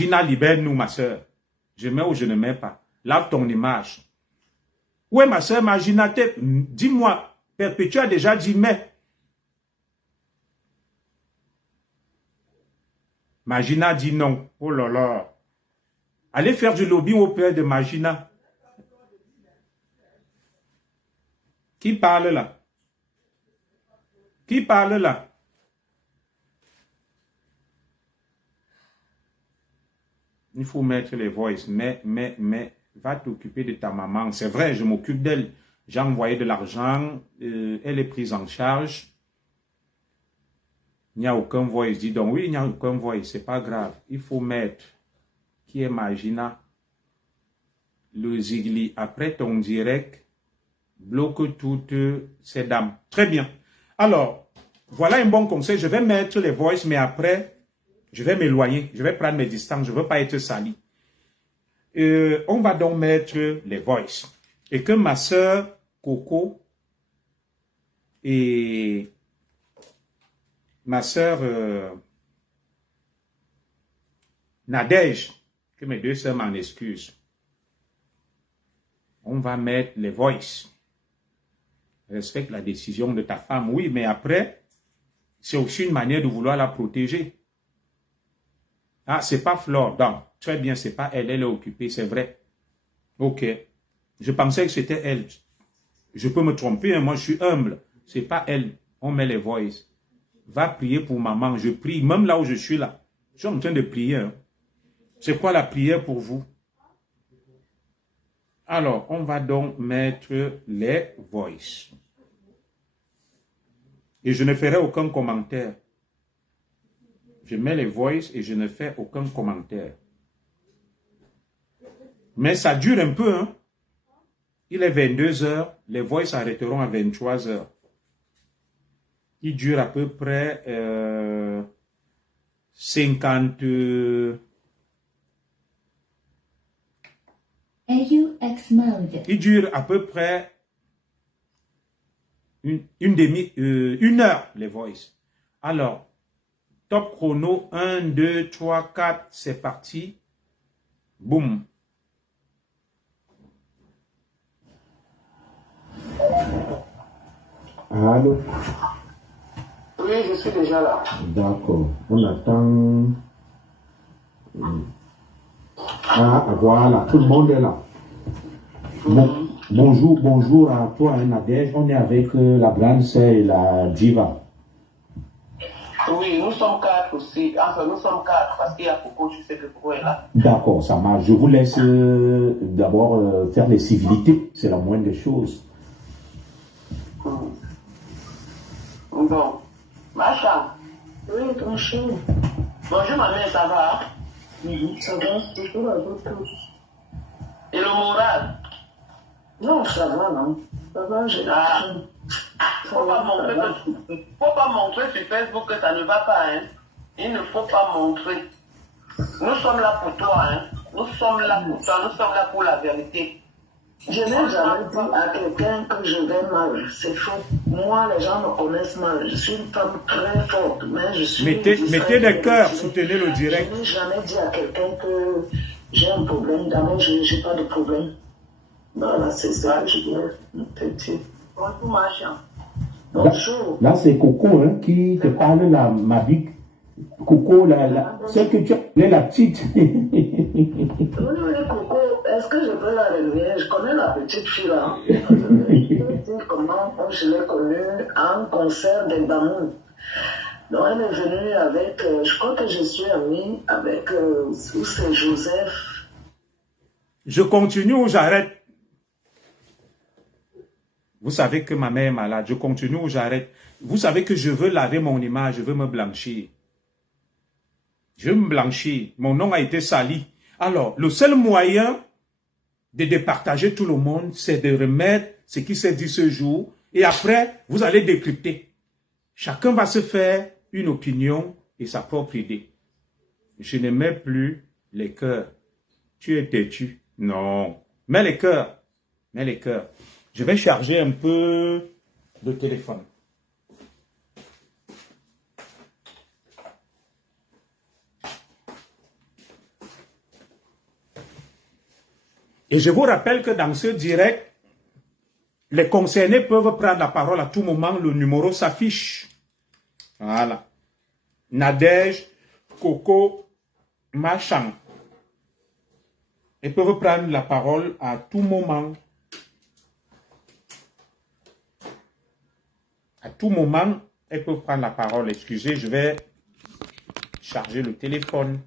Gina, libère-nous, ma soeur. Je mets ou je ne mets pas. Lave ton image. Oui, ma soeur, Magina, dis-moi, Perpétue a déjà dit mais. Magina dit non. Oh là là. Allez faire du lobbying auprès de Magina. Qui parle là? Qui parle là? Il faut mettre les voices. Mais, va t'occuper de ta maman. C'est vrai, je m'occupe d'elle. J'ai envoyé de l'argent. Elle est prise en charge. Il n'y a aucun voice. Dis donc, oui, il n'y a aucun voice. C'est pas grave. Il faut mettre qui est Magina. Le Zigli. Après ton direct, bloque toutes ces dames. Très bien. Alors, voilà un bon conseil. Je vais mettre les voices, mais après, je vais m'éloigner. Je vais prendre mes distances. Je ne veux pas être sali. On va donc mettre les voices. Et que ma soeur Coco et ma soeur Nadège, que mes deux sœurs m'en excusent. On va mettre les voices. Respecte la décision de ta femme, oui, mais après, c'est aussi une manière de vouloir la protéger. Ah, c'est pas Flore, donc, très bien, c'est pas elle, elle est occupée, c'est vrai. Ok. Je pensais que c'était elle. Je peux me tromper, hein, moi je suis humble. C'est pas elle. On met les voices. Va prier pour maman, je prie, même là où je suis là. Je suis en train de prier. Hein. C'est quoi la prière pour vous? Alors, on va donc mettre les voices. Et je ne ferai aucun commentaire. Je mets les voices et je ne fais aucun commentaire. Mais ça dure un peu. Hein? Il est 22 heures. Les voices s'arrêteront à 23 heures. Il dure à peu près 50... Il dure à peu près une heure, les voices. Alors, top chrono, 1, 2, 3, 4, c'est parti. Boum. Allô? Oui, je suis déjà là. D'accord. On attend. Ah, voilà, tout le monde est là. Bon, bonjour à toi, hein, Nadège. On est avec la grande sœur et la diva. Oui, nous sommes 4 aussi. Enfin, nous sommes 4 parce qu'il y a Coco, je sais que Coco est là. D'accord, ça marche. Je vous laisse d'abord faire les civilités. C'est la moindre des choses. Bon. Macha. Oui, bonjour. Bonjour, ma mère, ça va? Ça va, toujours un peu tout. Et le moral? Non, ça va, non. Ça va, j'ai faut pas montrer sur Facebook que ça ne va pas, hein. Il ne faut pas montrer. Nous sommes là pour toi, hein. Nous sommes là pour toi, nous sommes là pour la vérité. Je n'ai jamais dit à quelqu'un que je vais mal. C'est faux. Moi, les gens me connaissent mal. Je suis une femme très forte, mais je suis... Mettez des cœurs, soutenez le direct. Je n'ai jamais dit à quelqu'un que j'ai un problème. D'abord, je n'ai pas de problème. Voilà, c'est ça que je dois te dire. Bonjour, machin. Bonjour. Là, c'est Coco hein, qui te parle, la Mavic. Coco, celle que tu appelais la petite. Oui, Coco, est-ce que je peux la relever? Je connais la petite fille là. Je peux dire comment je l'ai connue à un concert des Bamou. Donc elle est venue avec, je crois que je suis amie avec, où c'est Joseph. Je continue ou j'arrête? Vous savez que ma mère est malade. Je continue ou j'arrête? Vous savez que je veux laver mon image, je veux me blanchir. Je veux me blanchir. Mon nom a été sali. Alors, le seul moyen de départager tout le monde, c'est de remettre ce qui s'est dit ce jour. Et après, vous allez décrypter. Chacun va se faire une opinion et sa propre idée. Je ne mets plus les cœurs. Tu es têtu. Non. Mets les cœurs. Mets les cœurs. Je vais charger un peu le téléphone. Et je vous rappelle que dans ce direct, les concernés peuvent prendre la parole à tout moment. Le numéro s'affiche. Voilà. Nadège, Coco, Machan. Ils peuvent prendre la parole à tout moment. À tout moment, elles peuvent prendre la parole. Excusez, je vais charger le téléphone.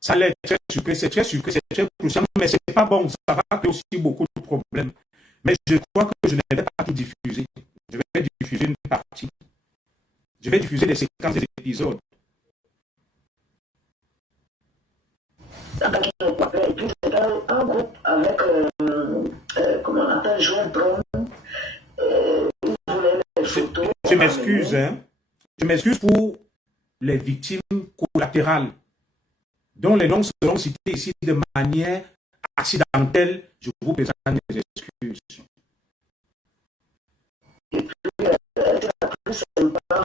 Ça l'est très sucré, c'est très sucré, c'est très croustillant, mais c'est pas bon. Ça va créer aussi beaucoup de problèmes. Mais je crois que je ne vais pas tout diffuser. Je vais diffuser une partie. Je vais diffuser des séquences des épisodes. Et puis c'était un groupe avec, comment on appelle, Joël Brown. Il voulait les photos. Je m'excuse, hein. Je m'excuse pour les victimes collatérales, dont les noms seront cités ici de manière accidentelle. Je vous présente mes excuses. Et puis, elle était la plus sympa.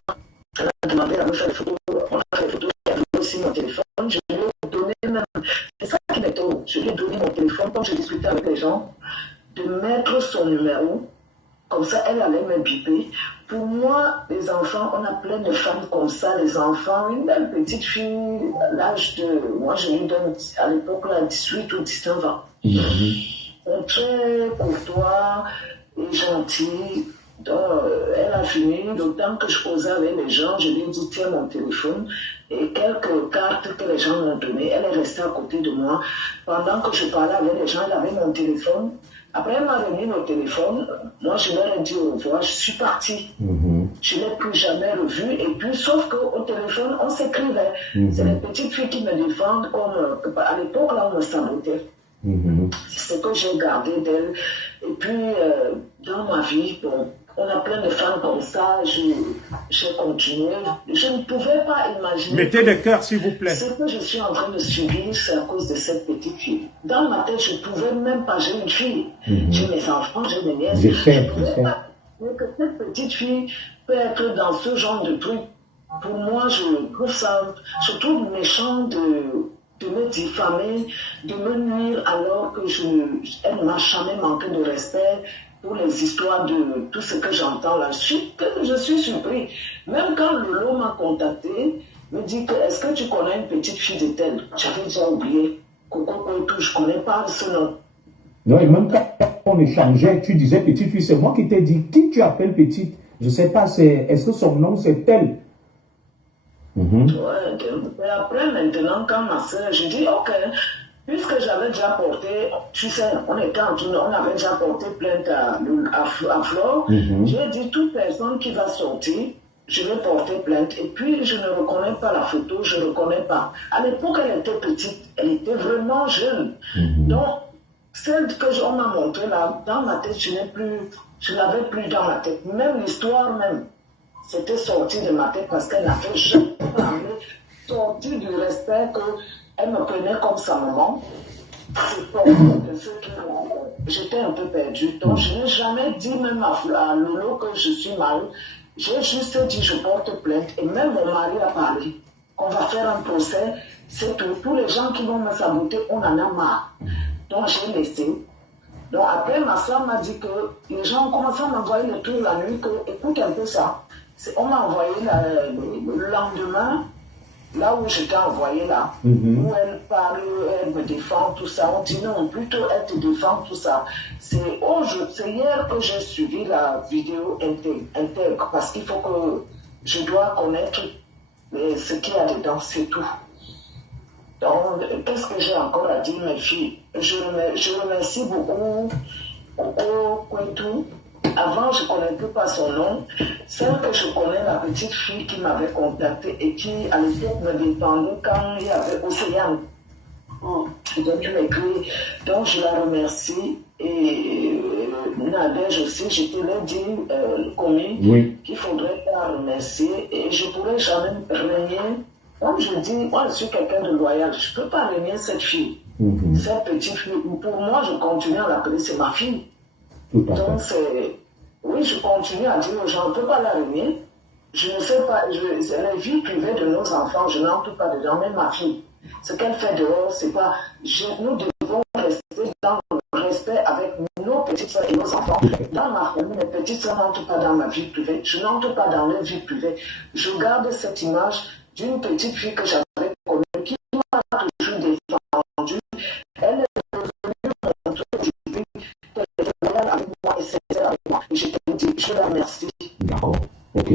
Elle a demandé à me faire des photos. On a fait des photos. Elle a aussi mon téléphone. Je lui ai donné même. C'est ça qui m'étonne. Je lui ai donné mon téléphone quand je discutais avec les gens, de mettre son numéro. Comme ça, elle allait me biper. Pour moi, les enfants, on a plein de femmes comme ça, les enfants. Une belle petite fille, l'âge de. Moi, je lui donne à l'époque là, 18 ou 19 ans. On très courtois et gentil. Donc, elle a fini, d'autant que je causais avec les gens, je lui ai dit tiens mon téléphone et quelques cartes que les gens m'ont données. Elle est restée à côté de moi. Pendant que je parlais avec les gens, elle avait mon téléphone. Après, elle m'a remis mon téléphone. Moi, je leur ai dit au revoir, je suis partie. Je ne l'ai plus jamais revu. Et puis, sauf qu'au téléphone, on s'écrivait. C'est les petites filles qui me défendent, comme à l'époque, là, on me sabotait. C'est ce que j'ai gardé d'elle. Et puis, dans ma vie, bon, on a plein de femmes comme ça. J'ai continué. Je ne pouvais pas imaginer. Mettez des cœurs, s'il vous plaît. Ce que je suis en train de subir, c'est à cause de cette petite fille. Dans ma tête, je ne pouvais même pas. J'ai une fille. J'ai mes enfants, j'ai mes nièces. Je ne pouvais pas que cette petite fille peut être dans ce genre de truc. Pour moi, je trouve ça, je trouve méchant de me diffamer, de me nuire alors que elle ne m'a jamais manqué de respect pour les histoires de tout ce que j'entends là. Je suis surpris. Même quand Lolo m'a contacté, me dit que est-ce que tu connais une petite fille de telle? J'avais déjà oublié. Coco Koitou, je ne connais pas ce nom. Non, et même quand on échangeait, tu disais petite fille, c'est moi qui t'ai dit qui tu appelles petite. Je ne sais pas, est-ce que son nom c'est tel? Ouais, et après, maintenant, quand ma soeur, je dis, ok, puisque j'avais déjà porté, tu sais, on avait déjà porté plainte à Flore, j'ai dit, toute personne qui va sortir, je vais porter plainte. Et puis, je ne reconnais pas la photo, je ne reconnais pas. À l'époque, elle était petite, elle était vraiment jeune. Donc, celle que on m'a montrée là, dans ma tête, je l'avais plus dans ma tête. Même l'histoire même. C'était sorti de ma tête parce qu'elle n'avait jamais sorti du respect qu'elle me prenait comme sa maman. J'étais un peu perdue. Donc je n'ai jamais dit même à Lolo que je suis mal. J'ai juste dit je porte plainte et même mon mari a parlé. On va faire un procès. C'est tout. Tous les gens qui vont me saboter, on en a marre. Donc j'ai laissé. Donc après ma soeur m'a dit que les gens ont commencé à m'envoyer le tour la nuit que écoute un peu ça. On m'a envoyé le lendemain, là où j'étais envoyé là, où elle parle, elle me défend, tout ça. On dit non, plutôt elle te défend, tout ça. C'est hier que j'ai suivi la vidéo intègre, parce qu'il faut que je dois connaître ce qu'il y a dedans, c'est tout. Donc, qu'est-ce que j'ai encore à dire, mes filles? Je remercie beaucoup Coco Koitou. Avant, je ne connaissais pas son nom. Celle que je connais, la petite fille qui m'avait contactée et qui, à l'époque, me défendait quand il y avait Océane. Donc, il m'écrit. Donc, je la remercie. Et Nadège aussi, je te l'ai dit, commis, qu'il ne faudrait pas remercier. Et je ne pourrais jamais renier. Comme je dis, moi, je suis quelqu'un de loyal. Je ne peux pas renier cette fille. Cette petite fille, pour moi, je continue à l'appeler, c'est ma fille. Tout à Donc, fait. oui, je continue à dire aux gens, on ne peut pas la renier. Je ne sais pas, c'est la vie privée de nos enfants, je n'entre pas dedans, même ma fille. Ce qu'elle fait dehors, c'est pas. Nous devons rester dans le respect avec nos petites soeurs et nos enfants. Dans ma famille, mes petites soeurs n'entrent pas dans ma vie privée, je n'entre pas dans leur vie privée. Je garde cette image d'une petite fille que j'avais connue, qui m'a toujours défendue. Elle est revenue montrer aujourd'hui qu'elle est loyale avec moi et sincère avec moi. Et je te dis, je la remercie. D'accord. Ok.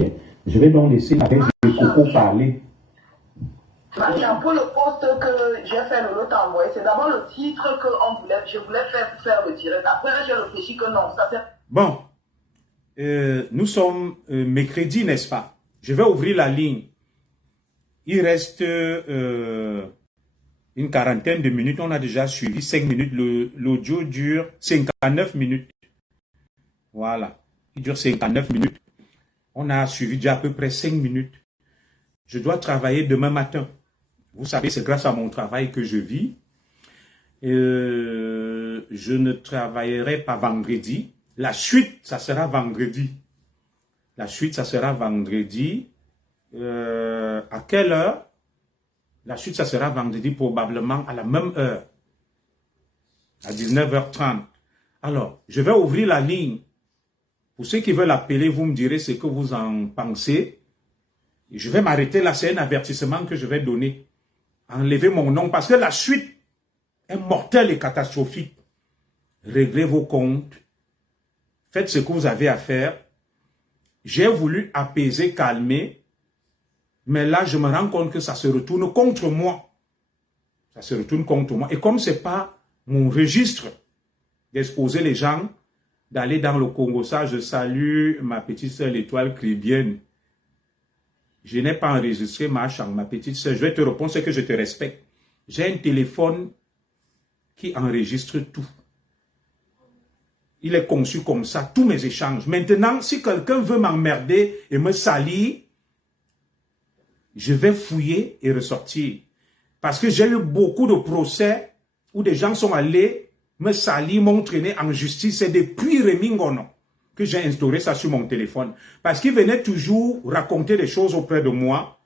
Je vais donc laisser la belle de Coco parler. Pour le poste que j'ai fait, le lot envoyé, c'est d'abord le titre que je voulais faire le direct. Après, j'ai réfléchi que non, ça c'est... Bon, nous sommes mercredi, n'est-ce pas? Je vais ouvrir la ligne. Il reste une quarantaine de minutes. On a déjà suivi 5 minutes. L'audio dure 59 minutes. Voilà. Il dure 59 minutes. On a suivi déjà à peu près 5 minutes. Je dois travailler demain matin. Vous savez, c'est grâce à mon travail que je vis. Je ne travaillerai pas vendredi. La suite, ça sera vendredi. La suite, ça sera vendredi. À quelle heure? La suite, ça sera vendredi, probablement à la même heure. À 19h30. Alors, je vais ouvrir la ligne. Pour ceux qui veulent appeler, vous me direz ce que vous en pensez. Je vais m'arrêter là, c'est un avertissement que je vais donner. Enlevez mon nom, parce que la suite est mortelle et catastrophique. Réglez vos comptes. Faites ce que vous avez à faire. J'ai voulu apaiser, calmer. Mais là, je me rends compte que ça se retourne contre moi. Ça se retourne contre moi. Et comme ce n'est pas mon registre d'exposer les gens, d'aller dans le Congo, ça, je salue ma petite sœur, l'étoile chrétienne. Je n'ai pas enregistré ma petite sœur. Je vais te répondre, c'est que je te respecte. J'ai un téléphone qui enregistre tout. Il est conçu comme ça, tous mes échanges. Maintenant, si quelqu'un veut m'emmerder et me salir, je vais fouiller et ressortir. Parce que j'ai eu beaucoup de procès où des gens sont allés me salir, m'ont traîné en justice. C'est depuis Remingono que j'ai instauré ça sur mon téléphone. Parce qu'ils venaient toujours raconter des choses auprès de moi.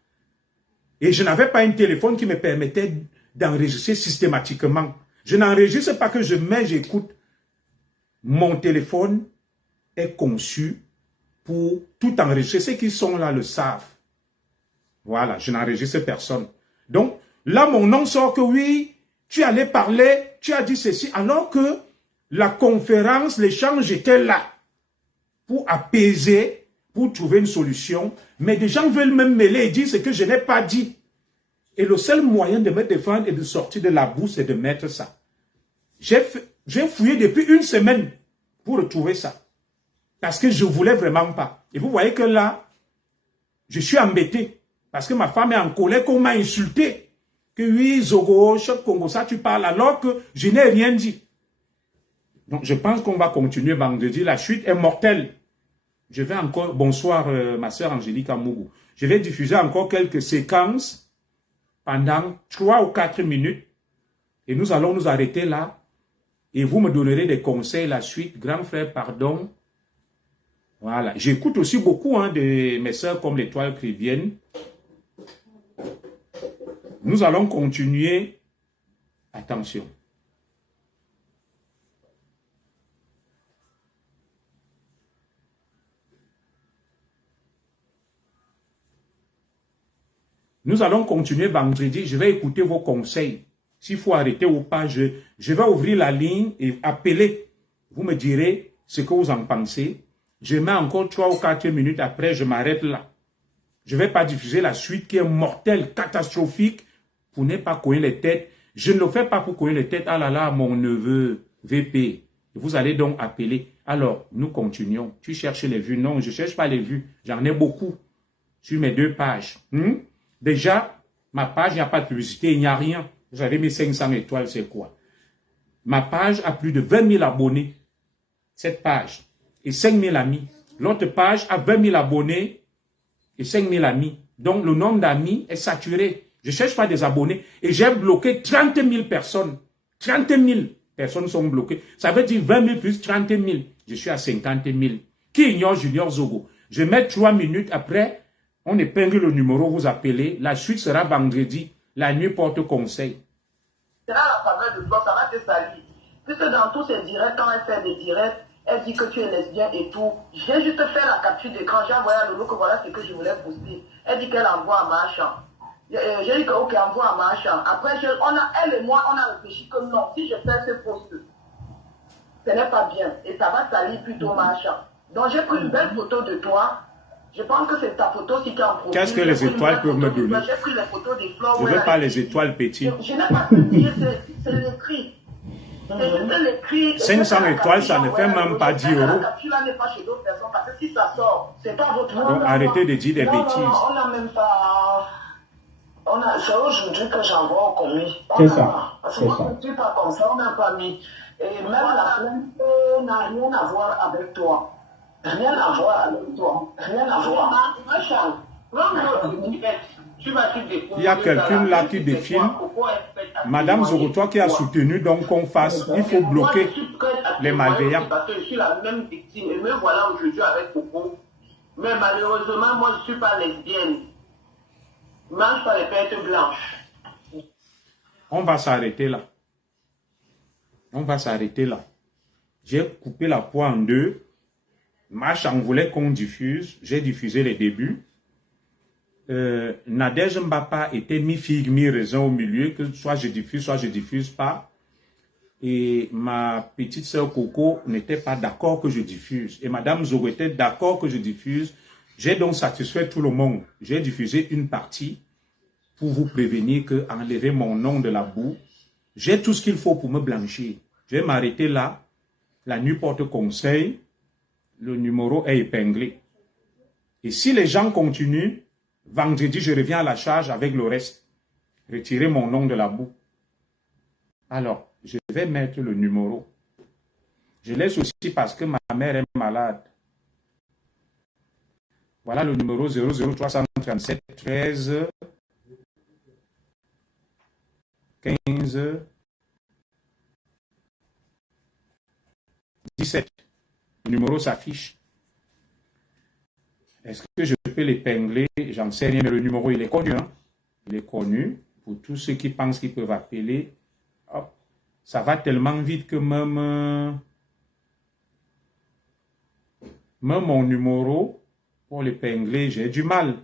Et je n'avais pas un téléphone qui me permettait d'enregistrer systématiquement. Je n'enregistre pas que je mets, j'écoute. Mon téléphone est conçu pour tout enregistrer. Ceux qui sont là le savent. Voilà, je n'enregistre personne. Donc, là, mon nom sort que oui, tu allais parler, tu as dit ceci, alors que la conférence, l'échange était là pour apaiser, pour trouver une solution. Mais des gens veulent me mêler et dire ce que je n'ai pas dit. Et le seul moyen de me défendre et de sortir de la boue, c'est de mettre ça. J'ai fouillé depuis une semaine pour retrouver ça. Parce que je ne voulais vraiment pas. Et vous voyez que là, je suis embêté. Parce que ma femme est en colère qu'on m'a insulté. Que oui, Zogo, Chef Congo, ça tu parles alors que je n'ai rien dit. Donc je pense qu'on va continuer vendredi. La chute est mortelle. Je vais encore, bonsoir ma soeur Angélique Amougou. Je vais diffuser encore quelques séquences pendant 3 ou 4 minutes. Et nous allons nous arrêter là. Et vous me donnerez des conseils la suite. Grand frère, pardon. Voilà. J'écoute aussi beaucoup de mes soeurs comme l'étoile chrétienne. Nous allons continuer. Attention. Nous allons continuer vendredi. Je vais écouter vos conseils. S'il faut arrêter ou pas, je vais ouvrir la ligne et appeler. Vous me direz ce que vous en pensez. Je mets encore 3 ou 4 minutes après, je m'arrête là. Je ne vais pas diffuser la suite qui est mortelle, catastrophique, pour ne pas couiller les têtes. Je ne le fais pas pour couiller les têtes. Ah là là, mon neveu, VP. Vous allez donc appeler. Alors, nous continuons. Tu cherches les vues? Non, je ne cherche pas les vues. J'en ai beaucoup sur mes 2 pages. Déjà, ma page, il n'y a pas de publicité, il n'y a rien. Vous avez mis 500 étoiles, c'est quoi? Ma page a plus de 20 000 abonnés. Cette page. Et 5 000 amis. L'autre page a 20 000 abonnés et 5 000 amis. Donc, le nombre d'amis est saturé. Je ne cherche pas des abonnés. Et j'ai bloqué 30 000 personnes 30 000 personnes sont bloquées. Ça veut dire 20 000 plus 30 000. Je suis à 50 000. Qui ignore Junior Zogo? Je mets 3 minutes après, on épingle le numéro, vous appelez. La suite sera vendredi. La nuit porte conseil. C'est là la faveur de toi, ça va te salir. Puisque dans tous ces directs, quand elle fait des directs, elle dit que tu es lesbien et tout. J'ai juste fait la capture d'écran, j'ai envoyé à Lolo que voilà ce que je voulais poster. Elle dit qu'elle envoie à Marchand. J'ai dit que ok, envoie à Marchand. Après, elle et moi, on a réfléchi que non, si je fais ce post, ce n'est pas bien. Et ça va salir plutôt Marchand. Donc j'ai pris une belle photo de toi. Je pense que c'est ta photo si tu es en profil. Qu'est-ce que les étoiles peuvent me donner? J'ai pris les photos des fleurs. Je ne veux pas les étoiles petites. Je n'ai pas pu dire, c'est l'écrit. 500 étoiles, ça ne fait même pas 10 euros. Donc arrêtez de dire des bêtises. On n'a même pas... C'est aujourd'hui que j'envoie au commis. C'est ça. C'est ça. Tu pas comme ça, on n'a pas mis. Et même la plainte n'a rien à voir avec toi. Rien à voir avec toi. Rien à voir. Il y a quelqu'un là qui défile. Madame Zogo, toi qui as soutenu donc qu'on fasse, il faut bloquer les malveillants. Parce que je suis la même victime et me voilà aujourd'hui avec Coco. Mais malheureusement, moi je ne suis pas lesbienne. Je ne mange pas les pêches blanches. On va s'arrêter là. On va s'arrêter là. J'ai coupé la poire en deux. Marchand voulait qu'on diffuse. J'ai diffusé les débuts. Nadège Mbapa était mi-figue, mi-raisin au milieu, que soit je diffuse pas. Et ma petite sœur Coco n'était pas d'accord que je diffuse. Et Madame Zogo était d'accord que je diffuse. J'ai donc satisfait tout le monde. J'ai diffusé une partie pour vous prévenir que enlever mon nom de la boue, j'ai tout ce qu'il faut pour me blanchir. Je vais m'arrêter là. La nuit porte conseil. Le numéro est épinglé. Et si les gens continuent, vendredi, je reviens à la charge avec le reste. Retirer mon nom de la boue. Alors, je vais mettre le numéro. Je laisse aussi parce que ma mère est malade. Voilà le numéro 00337 13 15 17. Le numéro s'affiche. Est-ce que je peux l'épingler? J'en sais rien, mais le numéro, il est connu. Hein? Il est connu. Pour tous ceux qui pensent qu'ils peuvent appeler, hop, ça va tellement vite que même mon numéro, pour l'épingler, j'ai du mal.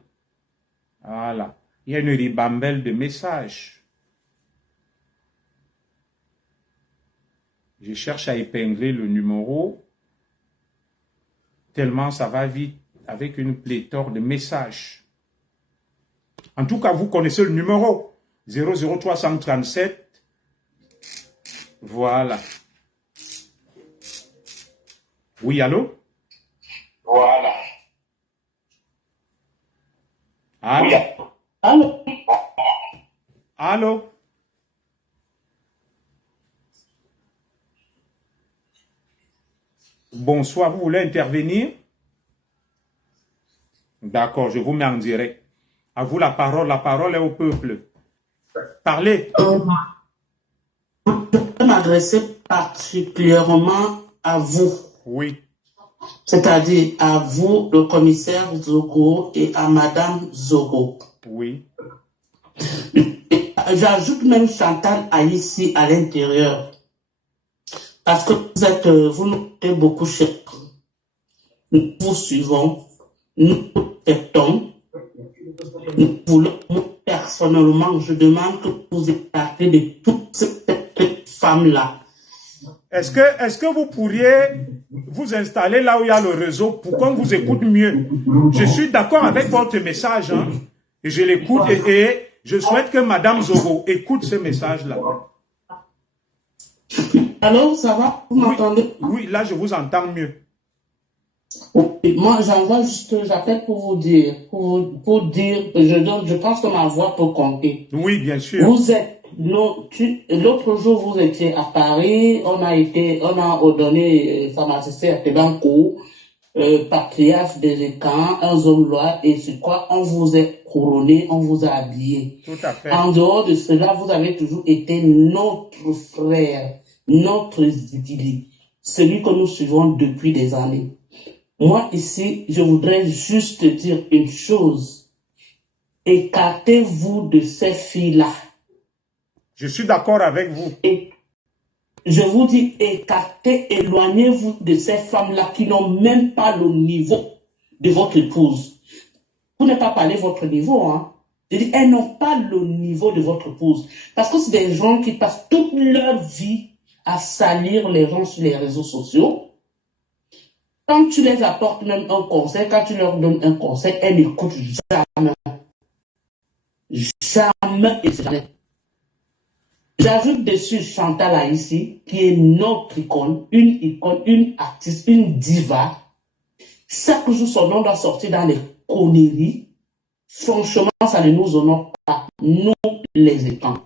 Voilà. Il y a une ribambelle de messages. Je cherche à épingler le numéro, tellement ça va vite, avec une pléthore de messages. En tout cas, vous connaissez le numéro 00337. Voilà. Oui, allô? Voilà. Allô? Allô? Allô? Bonsoir, vous voulez intervenir? D'accord, je vous mets en direct. À vous la parole est au peuple. Parlez. Je peux m'adresser particulièrement à vous. Oui. C'est-à-dire à vous, le commissaire Zogo, et à Madame Zogo. Oui. J'ajoute même Chantal ici à l'intérieur. Parce que vous nous êtes beaucoup cher. Nous vous suivons, nous respectons, nous voulons, personnellement, je demande que vous écartez de toutes ces femmes-là. Est-ce que vous pourriez vous installer là où il y a le réseau pour qu'on vous écoute mieux? Je suis d'accord avec votre message, hein, et je l'écoute et je souhaite que Madame Zogo écoute ce message-là. Alors, ça va? Vous m'entendez? Oui, là, je vous entends mieux. Oui, moi, j'envoie juste, j'appelle pour vous dire, pour dire, je pense que ma voix peut compter. Oui, bien sûr. Vous êtes, l'autre jour, vous étiez à Paris, on a ordonné pharmacien à Tebanco, patriarche des Écans, un homme loyal, et c'est quoi, on vous a couronné, on vous a habillé. Tout à fait. En dehors de cela, vous avez toujours été notre frère, notre idyllique, celui que nous suivons depuis des années. Moi, ici, je voudrais juste dire une chose. Écartez-vous de ces filles-là. Je suis d'accord avec vous. Et je vous dis, écartez, éloignez-vous de ces femmes-là qui n'ont même pas le niveau de votre épouse. Vous n'avez pas parlé de votre niveau, hein. Je dis, elles n'ont pas le niveau de votre épouse. Parce que c'est des gens qui passent toute leur vie à salir les gens sur les réseaux sociaux. Quand tu les apportes même un conseil, quand tu leur donnes un conseil, elles n'écoutent jamais. Jamais et jamais. J'ajoute dessus Chantal Haïssi, qui est notre icône, une artiste, une diva. Chaque jour, son nom doit sortir dans les conneries. Franchement, ça ne nous honore pas, nous les écans.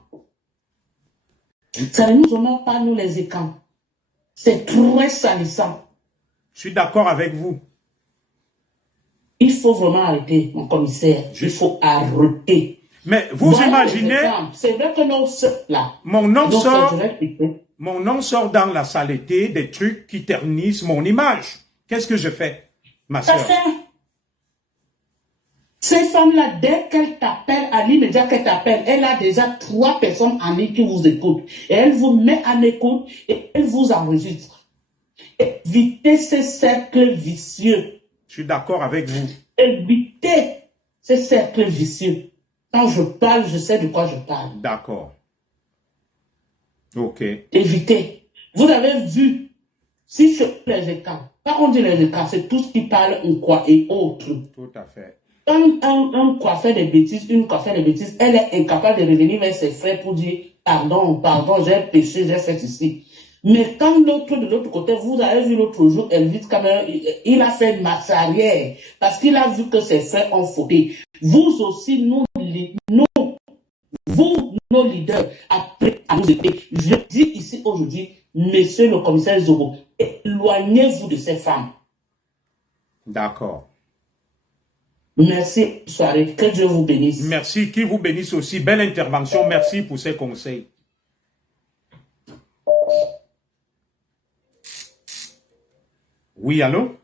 Ça ne nous honore pas, nous les écans. C'est très salissant. Je suis d'accord avec vous. Il faut vraiment arrêter, mon commissaire. Il faut arrêter. Mais vous imaginez, c'est vrai que nos soeurs, là, mon nom sort dans la saleté des trucs qui ternissent mon image. Qu'est-ce que je fais, ma soeur? Ces femmes-là, dès qu'elles t'appellent, à l'immédiat qu'elles t'appellent, elle a déjà 3 personnes en ligne qui vous écoutent. Et elle vous met en écoute et elle vous enregistre. Évitez ces cercles vicieux. Je suis d'accord avec vous. Évitez ces cercles vicieux. Quand je parle, je sais de quoi je parle. D'accord. Ok. Évitez. Vous avez vu, si je les écarts, quand on dit les écarts, c'est tout ce qui parle ou quoi et autres. Tout à fait. Quand un coiffeur des bêtises, une coiffeur des bêtises, elle est incapable de revenir vers ses frères pour dire pardon, j'ai péché, j'ai fait ici. Mais quand l'autre de l'autre côté, vous avez vu l'autre jour, Elvis Cameron, il a fait une marche arrière parce qu'il a vu que ses frères ont fauté. Vous aussi, nos leaders, après à nous aider. Je dis ici aujourd'hui, monsieur le commissaire Zogo, éloignez-vous de ces femmes. D'accord. Merci, soirée. Que Dieu vous bénisse. Merci, qui vous bénisse aussi. Belle intervention. Merci pour ces conseils. Oui, allô?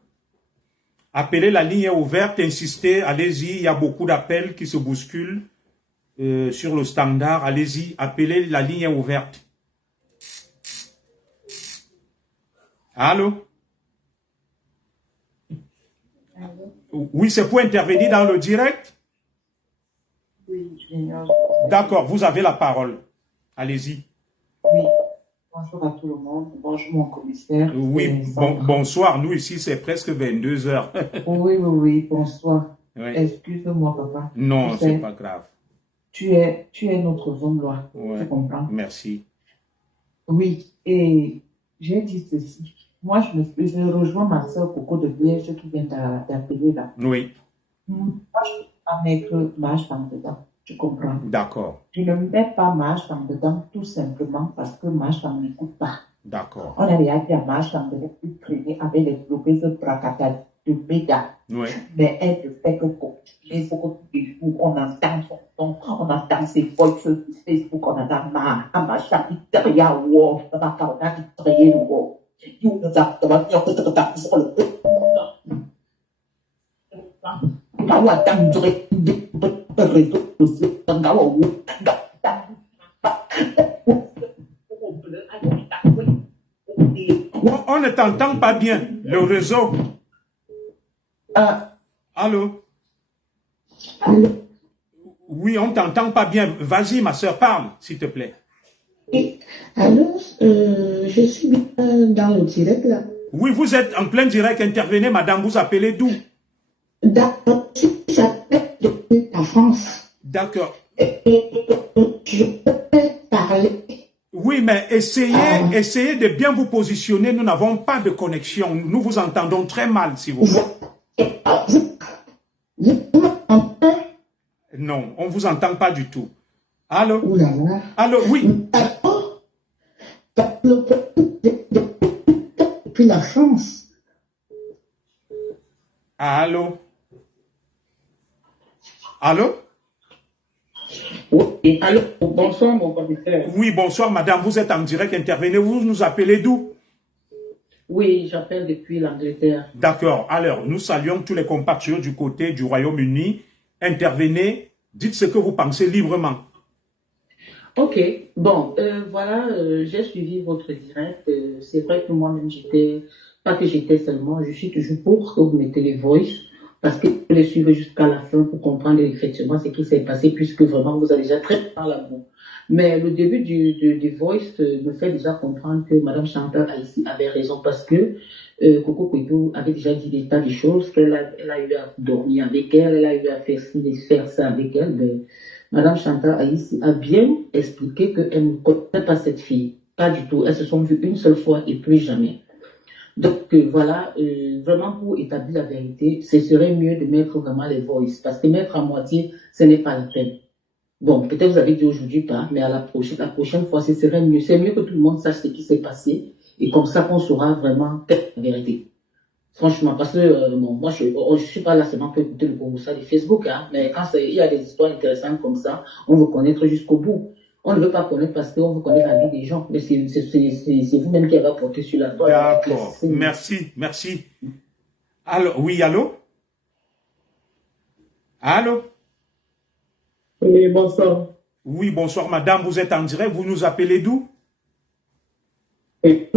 Appelez, la ligne est ouverte, insistez, allez-y, il y a beaucoup d'appels qui se bousculent sur le standard, allez-y, appelez, la ligne est ouverte. Allô? Allô? Oui, c'est pour intervenir dans le direct? Oui, j'ignore. D'accord, vous avez la parole. Allez-y. Oui. Bonjour à tout le monde. Bonjour mon commissaire. Oui, bonsoir. Nous ici, c'est presque 22 heures. Oui, bonsoir. Oui. Excuse-moi, papa. Non, c'est pas grave. Tu es notre homme loi. Ouais. Tu comprends? Merci. Oui, et j'ai dit ceci. Moi, je rejoins ma soeur Coco de Liège qui vient d'appeler là. Oui. Moi, je ne peux pas mettre ma femme dedans. Tu comprends? D'accord. Je ne mets pas ma femme dedans tout simplement parce que ma femme n'écoute pas. D'accord. On avait dit à ma femme de ne plus traîner avec les blogueuses bracata de méga. Oui. Mais elle ne fait que continuer. Il faut que tous les jours, on entend son son, on entend ses voix sur Facebook, on entend ma femme qui travaille à Wall, ma femme qui travaille à Wall. You nous a demandé de te sur le peu. On ne t'entend pas bien, le réseau. Allô? Oui, on ne t'entend pas bien. Vas-y, ma soeur, parle, s'il te plaît. Allô, je suis bien dans le direct là. Oui, vous êtes en plein direct. Intervenez, madame. Vous appelez d'où? D'accord, j'appelle depuis la France. D'accord. Je peux parler. Oui, mais essayez de bien vous positionner. Nous n'avons pas de connexion. Nous vous entendons très mal, s'il vous plaît. Vous m'entendez? Non, on ne vous entend pas du tout. Allô? Ouh là là. Allô, oui. D'accord. Depuis la France. Allô? Allô? Oui, allô, bonsoir mon commissaire. Oui, bonsoir madame, vous êtes en direct, intervenez, vous nous appelez d'où? Oui, j'appelle depuis l'Angleterre. D'accord, alors nous saluons tous les compatriotes du côté du Royaume-Uni. Intervenez, dites ce que vous pensez librement. Ok, bon, voilà, j'ai suivi votre direct. C'est vrai que moi-même, pas que j'étais seulement, je suis toujours pour que vous mettez les voice, parce que vous les suivez jusqu'à la fin pour comprendre effectivement ce qui s'est passé, puisque vraiment vous avez déjà très par l'amour. Mais le début du voice me fait déjà comprendre que Madame Chantal ici avait raison, parce que Coco Kouetou avait déjà dit des tas de choses, elle a eu à dormir avec elle, elle a eu à faire ça avec elle. Mais Madame Chantal Aïssi a bien expliqué qu'elle ne connaît pas cette fille. Pas du tout. Elles se sont vues une seule fois et plus jamais. Donc voilà, vraiment pour établir la vérité, ce serait mieux de mettre vraiment les voices. Parce que mettre à moitié, ce n'est pas la peine. Bon, peut-être vous avez dit aujourd'hui pas, mais la prochaine fois, ce serait mieux. C'est mieux que tout le monde sache ce qui s'est passé. Et comme ça, on saura vraiment la vérité. Franchement, parce que bon, moi, je suis pas là seulement pour écouter le Congossa de Facebook, hein, mais quand il y a des histoires intéressantes comme ça, on veut connaître jusqu'au bout. On ne veut pas connaître parce qu'on veut connaître la vie des gens, mais c'est vous-même qui avez apporté sur la toile. D'accord, merci, merci. Allô, oui, allô? Allô? Oui, bonsoir. Oui, bonsoir madame, vous êtes en direct, vous nous appelez d'où? Oui.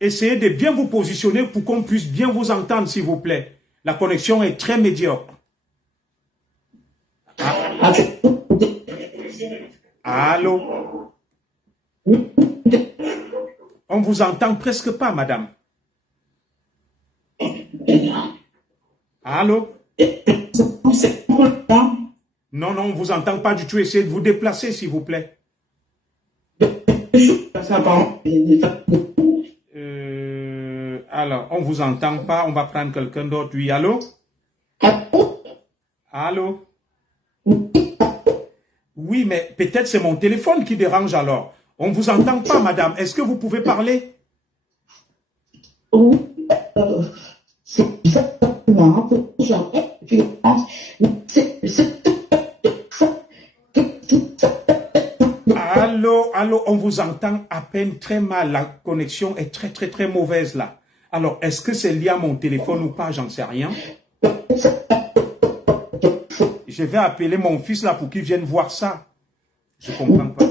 Essayez de bien vous positionner pour qu'on puisse bien vous entendre, s'il vous plaît. La connexion est très médiocre. Ah. Allô? On vous entend presque pas, madame. Allô? Non, non, on ne vous entend pas du tout. Essayez de vous déplacer, s'il vous plaît. Alors, on ne vous entend pas. On va prendre quelqu'un d'autre. Oui, allô? Allô? Oui, mais peut-être c'est mon téléphone qui dérange alors. On ne vous entend pas, madame. Est-ce que vous pouvez parler? Allô, allô, on vous entend à peine très mal. La connexion est très, très, très mauvaise là. Alors, est-ce que c'est lié à mon téléphone ou pas? J'en sais rien. Je vais appeler mon fils là pour qu'il vienne voir ça. Je comprends pas.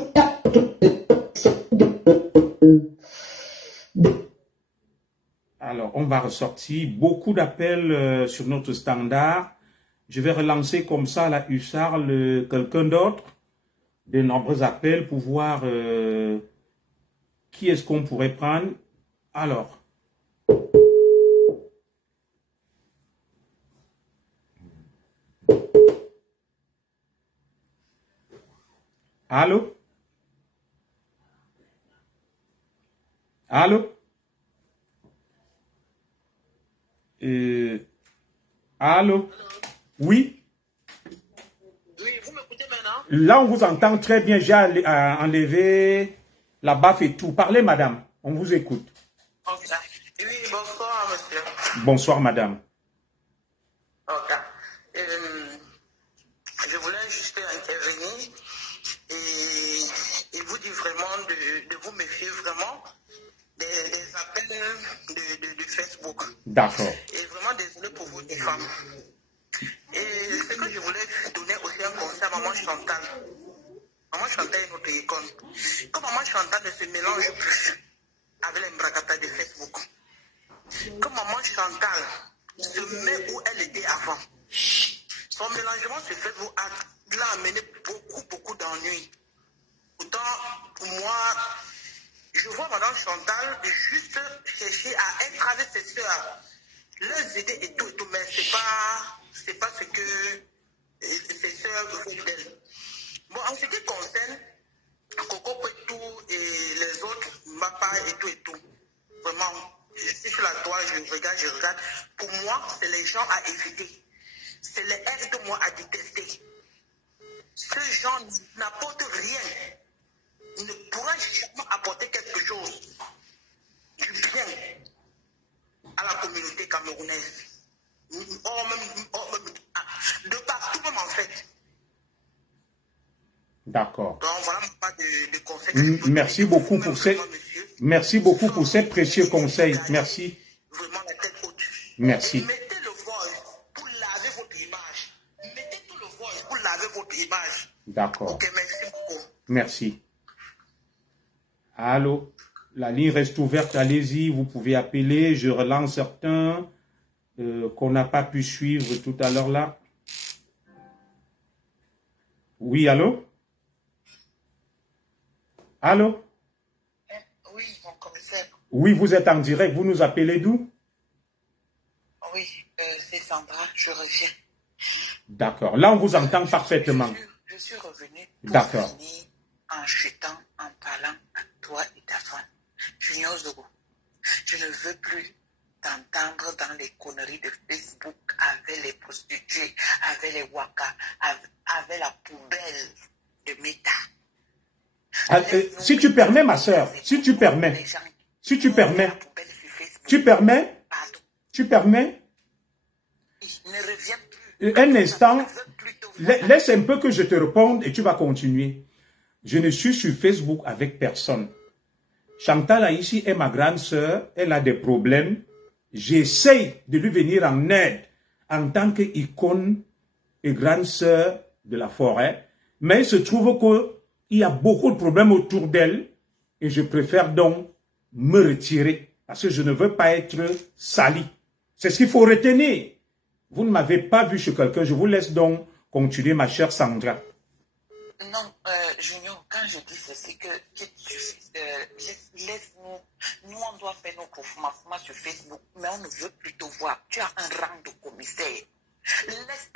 Alors, on va ressortir beaucoup d'appels sur notre standard. Je vais relancer comme ça la Hussard, quelqu'un d'autre. De nombreux appels pour voir qui est-ce qu'on pourrait prendre. Alors. Allô? Allô? Allô? Oui? Oui, vous m'écoutez maintenant? Là, on vous entend très bien. J'ai enlevé la baffe et tout. Parlez, madame. On vous écoute. Ok. Oui, bonsoir, monsieur. Bonsoir, madame. Ok. Je voulais juste intervenir et vous dire vraiment de vous méfier vraiment des appels de Facebook. D'accord. Et vraiment désolé pour vous, des femmes. Et ce que je voulais donner aussi un conseil à maman Chantal. Maman Chantal est notre icône. Comme maman Chantal ne se mélange plus avec les mbracata de Facebook. Comme maman Chantal se met où elle était avant. Son mélangement sur Facebook l'a amené beaucoup d'ennuis. Pourtant, pour moi, je vois madame Chantal juste chercher à être avec ses soeurs, les aider et tout, mais c'est pas ce que ses soeurs veulent d'elle. Bon, en ce qui concerne Coco Kouetou et les autres, Mapa et tout, vraiment, je suis sur la toile, je regarde. Pour moi, c'est les gens à éviter. C'est les aides que moi à détester. Ces gens n'apportent rien. Ne pourra jamais apporter quelque chose du bien à la communauté camerounaise. de partout même en fait. D'accord. Donc voilà pas de conseils. Merci beaucoup pour merci beaucoup pour ces précieux conseils. Merci. Vraiment la tête haute. Merci. Et mettez le voile pour laver votre image. Mettez tout le voile pour laver votre image. D'accord. Ok, merci beaucoup. Merci. Allô? La ligne reste ouverte, allez-y, vous pouvez appeler. Je relance certains qu'on n'a pas pu suivre tout à l'heure là. Oui, allô? Allô? Oui, mon commissaire. Oui, vous êtes en direct, vous nous appelez d'où? Oui, c'est Sandra, je reviens. D'accord, là on vous entend parfaitement. Je suis revenue pour finir en chutant, en parlant à toi et ta femme. Junior Zogo, je ne veux plus t'entendre dans les conneries de Facebook avec les prostituées, avec les waka, avec la poubelle de Meta. Si tu permets, ma soeur, si tu permets, un instant, laisse un peu que je te réponde et tu vas continuer. Je ne suis sur Facebook avec personne. Chantal a ici est ma grande sœur, elle a des problèmes. J'essaye de lui venir en aide en tant qu'icône et grande sœur de la forêt, mais il se trouve qu'il y a beaucoup de problèmes autour d'elle et je préfère donc me retirer parce que je ne veux pas être sali. C'est ce qu'il faut retenir. Vous ne m'avez pas vu chez quelqu'un, je vous laisse donc continuer, ma chère Sandra. Non, Junior, quand je dis ceci, que laisse-nous, nous on doit faire nos mouvements sur Facebook, mais on ne veut plus te voir. Tu as un rang de commissaire. Laisse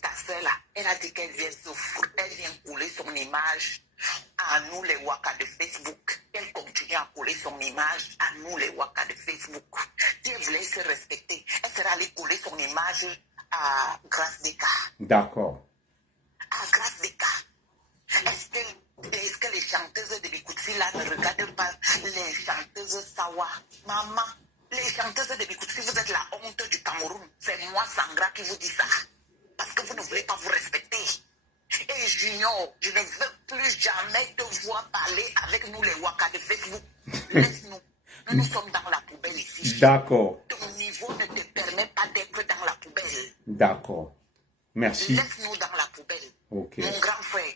ta soeur là, elle a dit qu'elle vient souffrir, elle vient couler son image à nous les wakas de Facebook. Elle continue à coller son image à nous les wakas de Facebook. Si elle voulait se respecter, elle sera allée coller son image à Grâce des cas. D'accord. À Grâce des cas. Est-ce que les chanteuses de Bikutsi là ne regardent pas les chanteuses Sawa? Maman, les chanteuses de Bikutsi, vous êtes la honte du Cameroun. C'est moi, Sangra, qui vous dis ça. Parce que vous ne voulez pas vous respecter. Et Junior, je ne veux plus jamais te voir parler avec nous les wakas de Facebook. Laisse-nous. Nous sommes dans la poubelle ici. D'accord. Ton niveau ne te permet pas d'être dans la poubelle. D'accord. Merci. Laisse-nous dans la poubelle. Ok. Mon grand frère.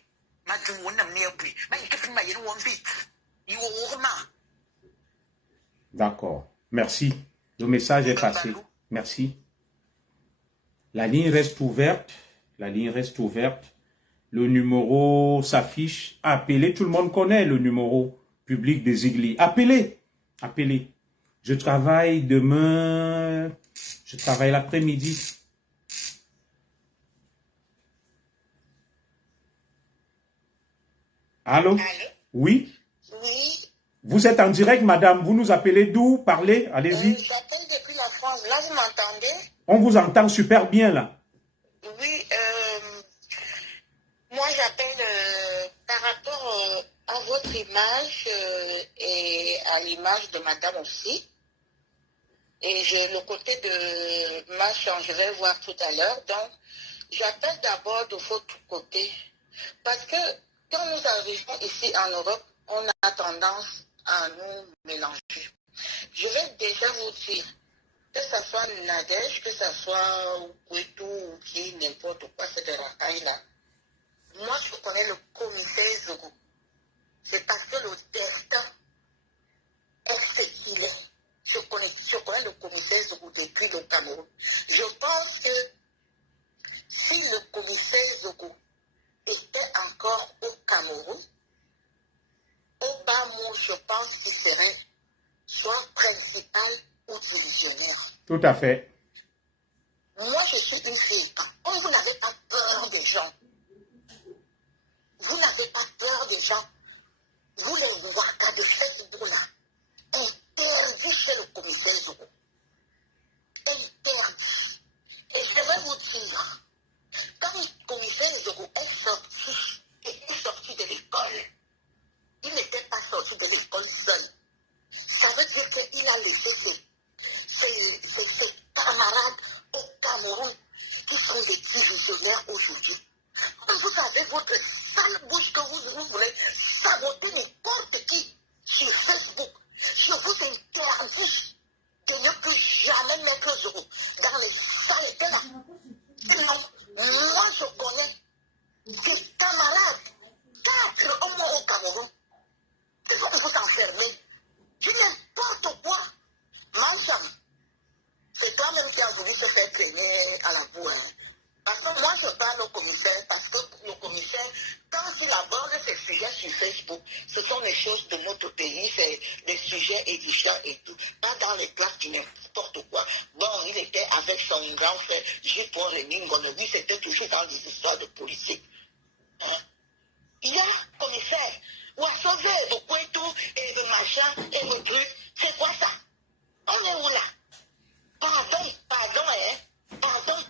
D'accord. Merci. Le message est passé. Merci. La ligne reste ouverte. La ligne reste ouverte. Le numéro s'affiche. Appelez. Tout le monde connaît le numéro public des Iglis. Appelez. Appelez. Je travaille demain. Je travaille l'après-midi. Allô? Allô? Oui? Oui. Vous êtes en direct, madame. Vous nous appelez d'où? Parlez, allez-y. J'appelle depuis la France. Là, vous m'entendez? On vous entend super bien, là. Oui. Moi, j'appelle par rapport à votre image et à l'image de madame aussi. Et j'ai le côté de ma chambre, je vais voir tout à l'heure. Donc, j'appelle d'abord de votre côté. Parce que quand nous arrivons ici en Europe, on a tendance à nous mélanger. Je vais déjà vous dire, que ce soit Nadège, que ce soit Ouétou ou qui, n'importe quoi, c'est de racailles là. Moi, je connais le commissaire Zogo. C'est parce que le destin est ce qu'il est. Je connais le commissaire Zogo depuis le Cameroun. Je pense que si le commissaire Zogo était encore au Cameroun, au bas mot, je pense qu'il serait soit principal ou divisionnaire. Tout à fait. Moi, je suis une fille. Comme vous n'avez pas peur des gens, vous n'avez pas peur des gens, vous les wakas de Facebook-là, interdit chez le commissaire Zogo. Interdit. Et je vais vous dire, quand le commissaire Zogo est sorti de l'école, il n'était pas sorti de l'école seul. Ça veut dire qu'il a laissé ses camarades je parle au commissaire, parce que le commissaire, quand il aborde ces sujets sur Facebook, ce sont les choses de notre pays, c'est des sujets édifiants et tout. Pas dans les classes du n'importe quoi. Bon, il était avec son grand frère, J. Paul Remingon, lui, c'était toujours dans des histoires de politique. Hein? Il y a, commissaire, ou à sauver vos points et le machin et vos trucs. C'est quoi ça? On est où là? Pardon, hein? Pardon.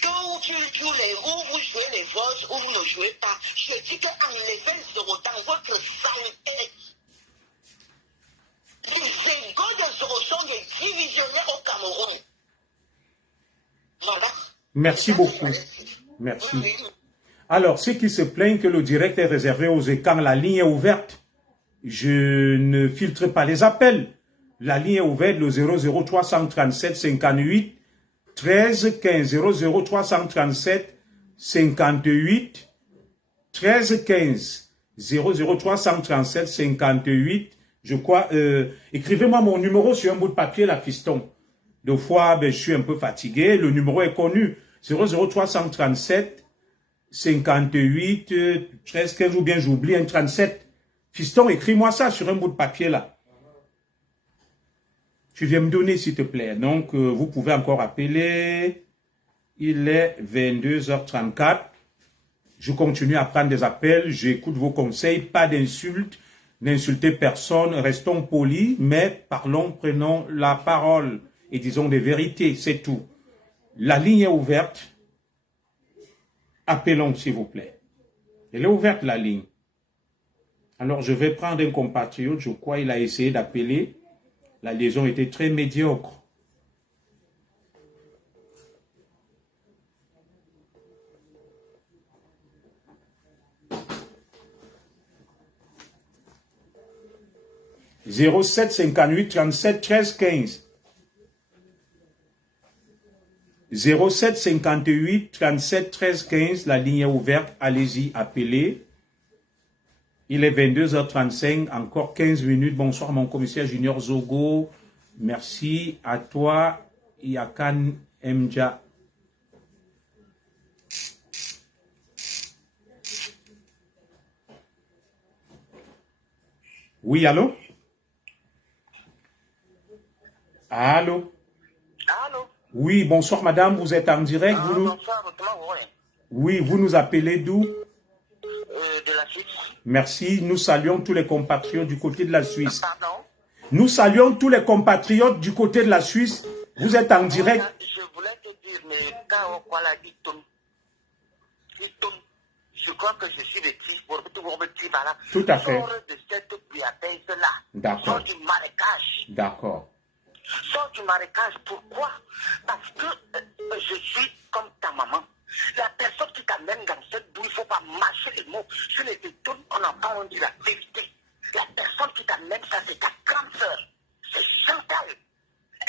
Que où vous jouez les votes ou vous ne jouez pas, je dis qu'enlevez le zéro dans votre saleté. Les égaux de zéro sont des divisionnaires au Cameroun. Voilà. Merci beaucoup. Merci. Alors, ceux qui se plaignent que le direct est réservé aux écrans, la ligne est ouverte. Je ne filtre pas les appels. La ligne est ouverte, le 00337 58 13 15. 00337 58 13 15. 00337 58. Je crois, écrivez-moi mon numéro sur un bout de papier, la fiston. Deux fois, je suis un peu fatigué. Le numéro est connu. 00337 58 13 15 ou bien j'oublie un 37. Fiston, écris-moi ça sur un bout de papier là. Tu viens me donner s'il te plaît. Donc, vous pouvez encore appeler. Il est 22h34. Je continue à prendre des appels. J'écoute vos conseils. Pas d'insultes. N'insultez personne. Restons polis, mais parlons, prenons la parole et disons des vérités. C'est tout. La ligne est ouverte. Appelons, s'il vous plaît. Elle est ouverte, la ligne. Alors, je vais prendre un compatriote. Je crois qu'il a essayé d'appeler. La liaison était très médiocre. « 07 58 37 13 15 » 07 58 37 13 15, la ligne est ouverte, allez-y, appelez. Il est 22h35, encore 15 minutes. Bonsoir mon commissaire Junior Zogo. Merci à toi, Yakan Mja. Oui, allô? Allô? Allô? Oui, bonsoir madame, vous êtes en direct. Vous nous... Bonsoir, ouais. Oui, vous nous appelez d'où? De la Suisse. Merci, nous saluons tous les compatriotes du côté de la Suisse. Pardon? Nous saluons tous les compatriotes du côté de la Suisse. Vous êtes en direct. Je voulais te dire, mais quand on parle il tombe. Je crois que je suis le type pour voilà. Tout à fait. Sors de cette biapaise-là. D'accord. Sors du marécage. D'accord. Sors du marécage, pourquoi? Parce que je suis comme ta maman. La personne qui t'amène dans cette boue, il ne faut pas mâcher les mots. Je les détourne, on en parle, on dit la vérité. La personne qui t'amène ça, c'est ta grande sœur. C'est Chantal.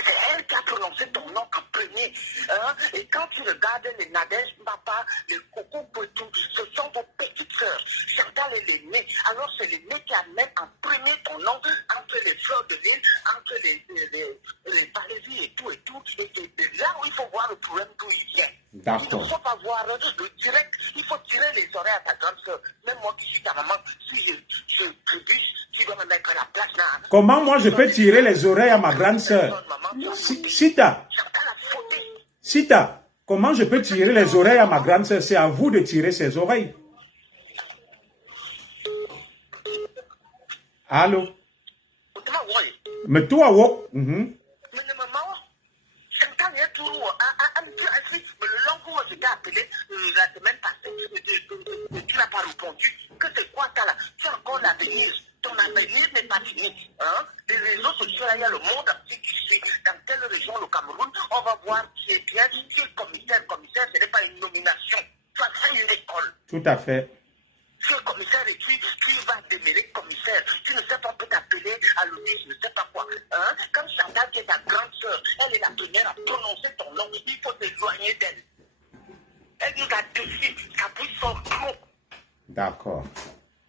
C'est elle qui a prononcé ton nom en premier. Hein? Et quand tu regardes les Nadège, Papa, les Coco Poitou, ce sont vos petites sœurs. Chantal est l'aînée. Alors c'est l'aînée qui amène en premier ton nom entre les fleurs de l'île, entre les Palésies et tout. Et de là où il faut voir le problème d'où il vient. D'accord. Il ne faut pas voir le direct. Il faut tirer les oreilles à ta grande sœur. Même moi qui suis ta maman, si je trébuche, tu dois me mettre à la place là. Comment moi je peux tirer les oreilles à ma grande sœur? Sita, comment je peux tirer les oreilles à ma grande sœur? C'est à vous de tirer ses oreilles. Allô? Mais toi, wo? Le long où je t'ai appelé la semaine passée, tu n'as pas répondu. Que c'est quoi ça là? Tu as encore l'avenir. Ton avenir n'est pas fini. Hein? Les réseaux sociaux, là, il y a le monde entier qui suit. Dans quelle région, le Cameroun, on va voir qui est bien, qui est commissaire. Commissaire, ce n'est pas une nomination. Tu as fait une école. Tout à fait. Tu es commissaire et tu vas démêler commissaire. Tu ne sais pas, on peut t'appeler à l'office, je ne sais pas quoi. Hein? Comme Chantal, qui est ta grande sœur, elle est la première à prononcer ton nom. Il faut t'éloigner d'elle. Elle nous a déçus. Sa bouche sort trop. D'accord.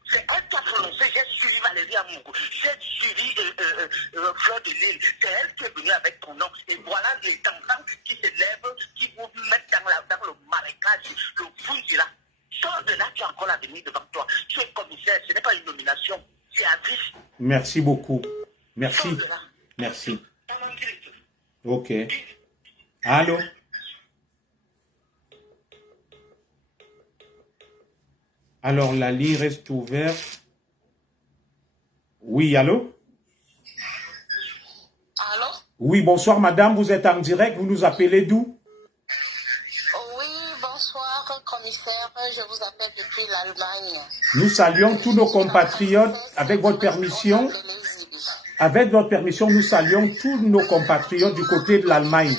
C'est elle qui a prononcé. J'ai suivi Valérie Amougou. J'ai suivi Fleur de l'Île. C'est elle qui est venue avec ton nom. Et voilà les enfants qui se lèvent, qui vous mettent dans le marécage, le Merci beaucoup. Merci. Sors de là. Merci. Pas mon direct. Ok. Allô? Alors, la ligne reste ouverte. Oui, allô? Allô? Oui, bonsoir madame, vous êtes en direct, vous nous appelez d'où? Oui, bonsoir, commissaire. Je vous appelle depuis l'Allemagne. Nous saluons tous nos compatriotes, avec votre permission. Avec votre permission, nous saluons tous nos compatriotes du côté de l'Allemagne.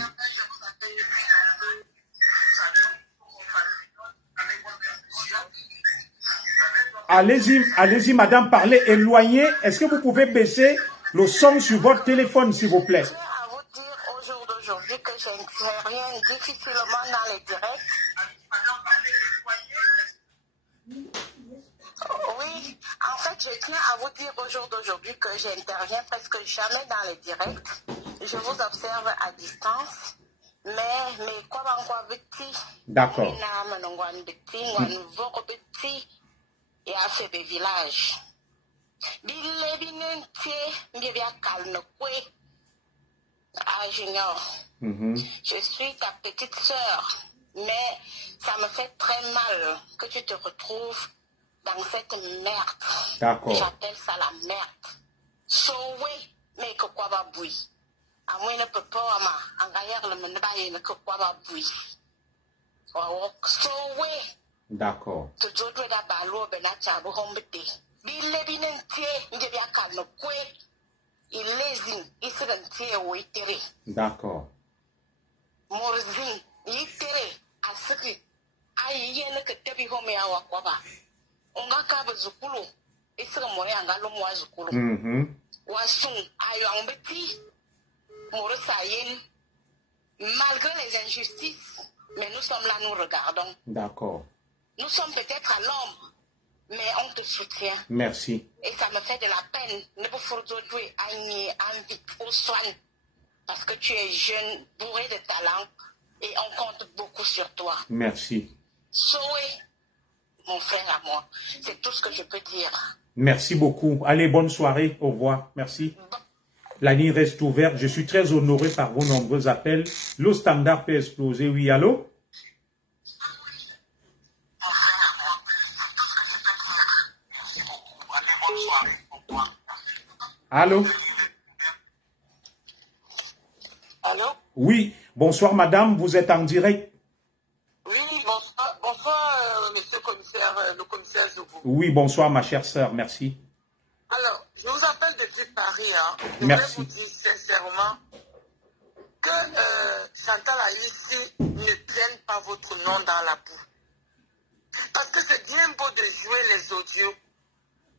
Allez-y, allez-y, madame, parlez, éloignez. Est-ce que vous pouvez baisser le son sur votre téléphone, s'il vous plaît? Je tiens à vous dire au jour d'aujourd'hui que j'interviens difficilement dans les directs. Oui, en fait, je tiens à vous dire au jour d'aujourd'hui que j'interviens presque jamais dans les directs. Je vous observe à distance. Mais quoi petit? D'accord. Et a fait des villages. Junior, je suis ta petite sœur, mais ça me fait très mal que tu te retrouves dans cette merde. D'accord. J'appelle ça la merde. Sauvé, mais que quoi va bouillir. À moi, ne peut pas, en gagnant le monde, ne que quoi va bouillir. Sauvé. D'accord. D'accord. Malgré les injustices, mais nous sommes là, nous regardons. D'accord. Nous sommes peut-être à l'ombre, mais on te soutient. Merci. Et ça me fait de la peine. Ne pas faire envie au soin. Parce que tu es jeune, bourré de talent, et on compte beaucoup sur toi. Merci. Soé, mon frère à moi. C'est tout ce que je peux dire. Merci beaucoup. Allez, bonne soirée. Au revoir. Merci. La ligne reste ouverte. Je suis très honoré par vos nombreux appels. Le standard peut exploser. Oui, allô? Allô? Allô? Oui. Bonsoir, madame. Vous êtes en direct? Oui, bonsoir monsieur le commissaire Zoubou. Oui, bonsoir, ma chère sœur. Merci. Alors, je vous appelle depuis Paris. Je Merci. voudrais vous dire sincèrement que Chantal Aïssi ne tienne pas votre nom dans la boue. Parce que c'est bien beau de jouer les audios.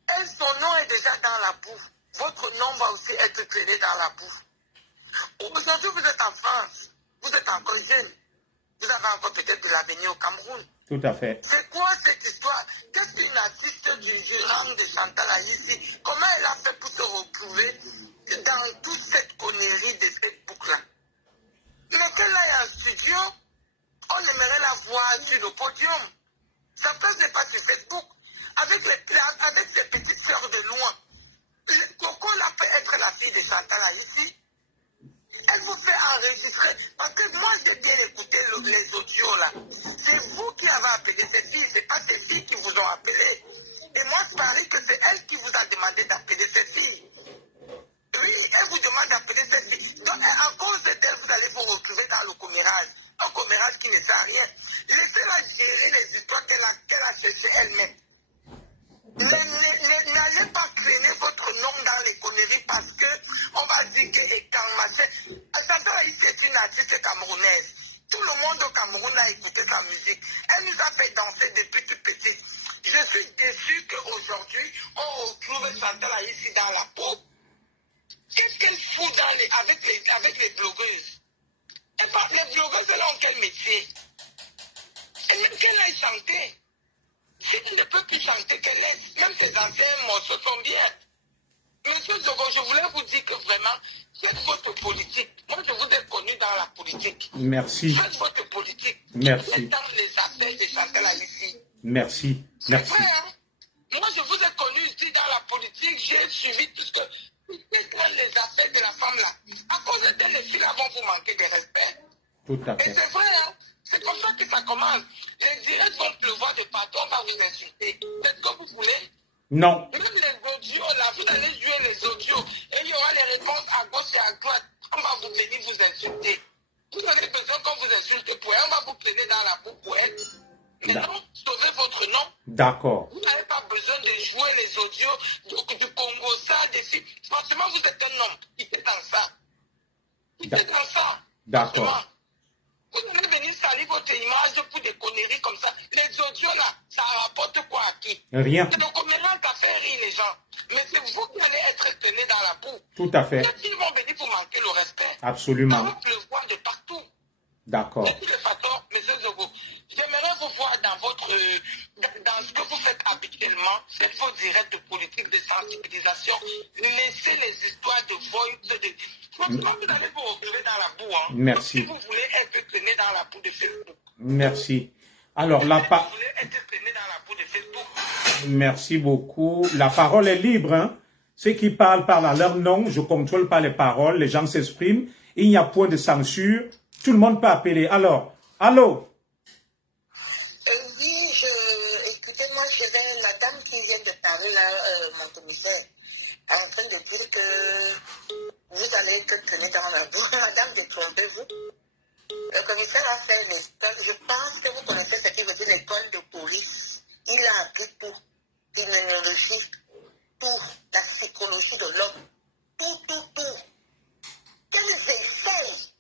Et son nom est déjà dans la boue. Votre nom va aussi être traîné dans la boue. Aujourd'hui, vous êtes en France. Vous êtes encore jeune. Vous avez encore peut-être de l'avenir au Cameroun. Tout à fait. C'est quoi cette histoire? Qu'est-ce qu'une artiste du rang de Chantal Aïssi? Comment elle a fait pour se retrouver dans toute cette connerie de Facebook-là? Mais qu'elle aille en studio, on aimerait la voir sur le podium. Sa place n'est pas sur Facebook. Avec ses petites sœurs de loin. Coco l'a fait être la fille de Chantal Aïssi. Elle vous fait enregistrer. Parce que moi, j'ai bien écouté les audios là. C'est vous qui avez appelé ces filles. C'est pas ces filles qui vous ont appelé. Et moi, je parie que c'est elle qui vous a demandé d'appeler ces filles. Oui, elle vous demande d'appeler ces filles. Donc, à cause d'elle, vous allez vous retrouver dans le commérage. Un commérage qui ne sert à rien. Laissez-la gérer les histoires qu'elle a cherchées elle-même. N'allez pas traîner votre nom dans les conneries parce que on va dire que machin. Chantal Aïssi est une artiste camerounaise. Tout le monde au Cameroun a écouté sa musique. Elle nous a fait danser depuis tout petit. Je suis déçu qu'aujourd'hui, on retrouve Chantal Aïssi dans la peau. Qu'est-ce qu'elle fout avec les blogueuses? Et pas, les blogueuses, elles ont quel métier? Qu'elle aille chanter. Si elle ne peut plus chanter, qu'elle laisse. Même ses anciens morceaux sont bien. Monsieur Zogo, je voulais vous dire que vraiment, faites votre politique. Moi, je vous ai connu dans la politique. Merci. Faites votre politique. Merci. Faites dans les affaires de Chantal Aïssi. Merci. C'est Merci. vrai, hein? Moi, je vous ai connu ici investi dans la politique, j'ai suivi tout ce que les affaires de la femme là. À cause d'elle, les filles là vont vous manquer de respect. Tout à Et fait. c'est vrai, hein? C'est comme ça que ça commence. Les directs vont pleuvoir de partout, on va vous insulter. C'est ce que vous voulez? Non. Même les audios, là, vous allez jouer les audios et il y aura les réponses à gauche et à droite. On va vous venir vous insulter. Vous avez besoin qu'on vous insulte pour elle, on va vous plaigner dans la boue pour elle. Mais non, sauvez votre nom. D'accord. Vous n'avez pas besoin de jouer les audios du Congo, ça, des filles. Franchement, vous êtes un homme. Il est dans ça. Il est dans ça. D'accord. Vous allez venir salir votre image pour des conneries comme ça. Les audios là, ça rapporte quoi à qui? Rien. C'est donc maintenant t'as fait rire les gens. Mais c'est vous qui allez être tenus dans la boue. Tout à fait. Ils vont venir vous manquer le respect. Absolument. Ça va pleuvoir de partout. D'accord. Monsieur le patron, monsieur Zogo, j'aimerais vous voir dans votre, dans ce que vous faites habituellement, faites vos directs politiques de sensibilisation, laissez les histoires de voice, franchement, vous allez vous retrouver dans la boue. Hein. Merci. Si vous voulez être traîné dans la boue de Facebook. Merci. Alors, Si vous voulez être traîné dans la boue de Facebook. Merci beaucoup. La parole est libre. Hein? Ceux qui parlent à leur nom. Je ne contrôle pas les paroles. Les gens s'expriment. Il n'y a point de censure. Tout le monde peut appeler. Alors, allô? Oui, écoutez-moi, la dame qui vient de parler là, mon commissaire, en train de dire que vous allez être tenu dans la boue. Madame, détrompez-vous. Le commissaire a fait une école. Je pense que vous connaissez ce qui veut dire l'école de police. Il a appris tout. L'immunologie, tout. La psychologie de l'homme. Tout. Qu'elles essayent.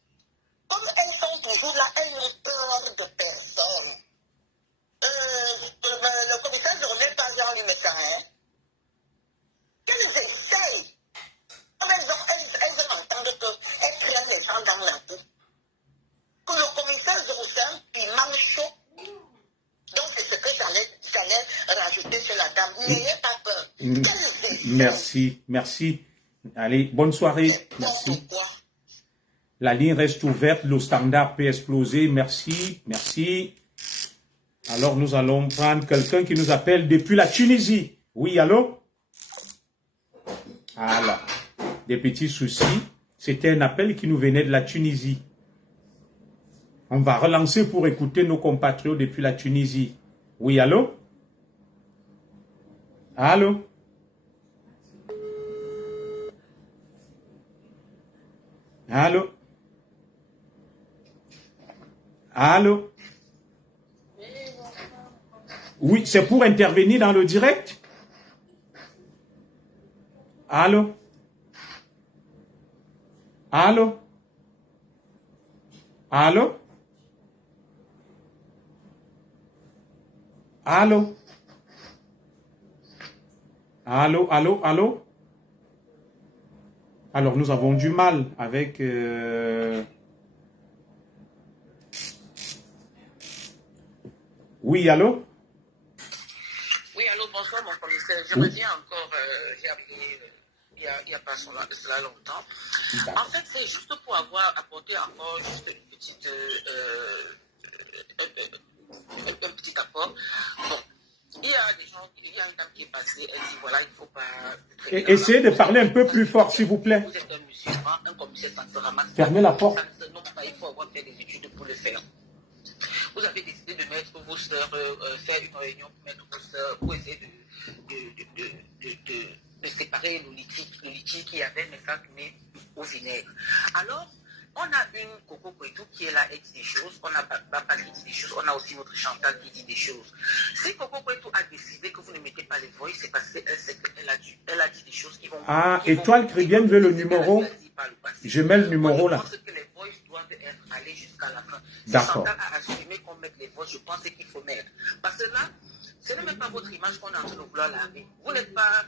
Comme elles sont toujours là, elles n'ont peur de personne. Le commissaire ne remet pas Jean-Louis Métain, hein? Qu'elles essayent. Comme elles veulent entendre qu'elles prennent les gens dans la boue. Que le commissaire c'est un piment chaud. Donc c'est ce que j'allais rajouter sur la dame. N'ayez pas peur. Merci. Allez, bonne soirée. Merci. La ligne reste ouverte, le standard peut exploser. Merci. Alors nous allons prendre quelqu'un qui nous appelle depuis la Tunisie. Oui, allô? Voilà. Des petits soucis. C'était un appel qui nous venait de la Tunisie. On va relancer pour écouter nos compatriotes depuis la Tunisie. Oui, allô? Allô? Allô? Allô? Oui, c'est pour intervenir dans le direct? Allô? Allô? Allô? Allô? Allô? Alors, nous avons du mal avec... Oui, allô? Oui, allô, bonsoir, mon commissaire. Je reviens encore, j'ai appris il n'y a pas cela longtemps. En fait, c'est juste pour avoir apporté encore juste une petite, un petit apport. Bon. Il y a des gens, il y a une dame qui est passée, elle dit voilà, il ne faut pas... Essayez de parler un peu plus fort, s'il vous plaît. Vous êtes un musulman, un commissaire, ça ne se ramasse pas. Fermez la porte. Ça ne se nomme pas, il faut avoir fait des études pour le faire. Vous avez décidé de mettre vos sœurs, faire une réunion pour mettre vos sœurs, pour essayer de séparer le litige qu'il y avait, mais ça tournait au vinaigre. Alors, on a une Coco Kouetou qui est là, elle dit des choses. On a Baba qui dit des choses. On a aussi notre Chantal qui dit des choses. Si Coco Kouetou a décidé que vous ne mettez pas les voix, c'est parce qu'elle a dit des choses qui vont... Ah, Étoile Chrétienne veut le numéro. Je mets le numéro là. Je pense que les voix doivent être allées jusqu'à la fin. Si D'accord. Chantal a assumé qu'on mette les voix, je pense qu'il faut mettre. Parce que là, ce n'est même pas votre image qu'on est en train de vouloir laver. Vous n'êtes pas...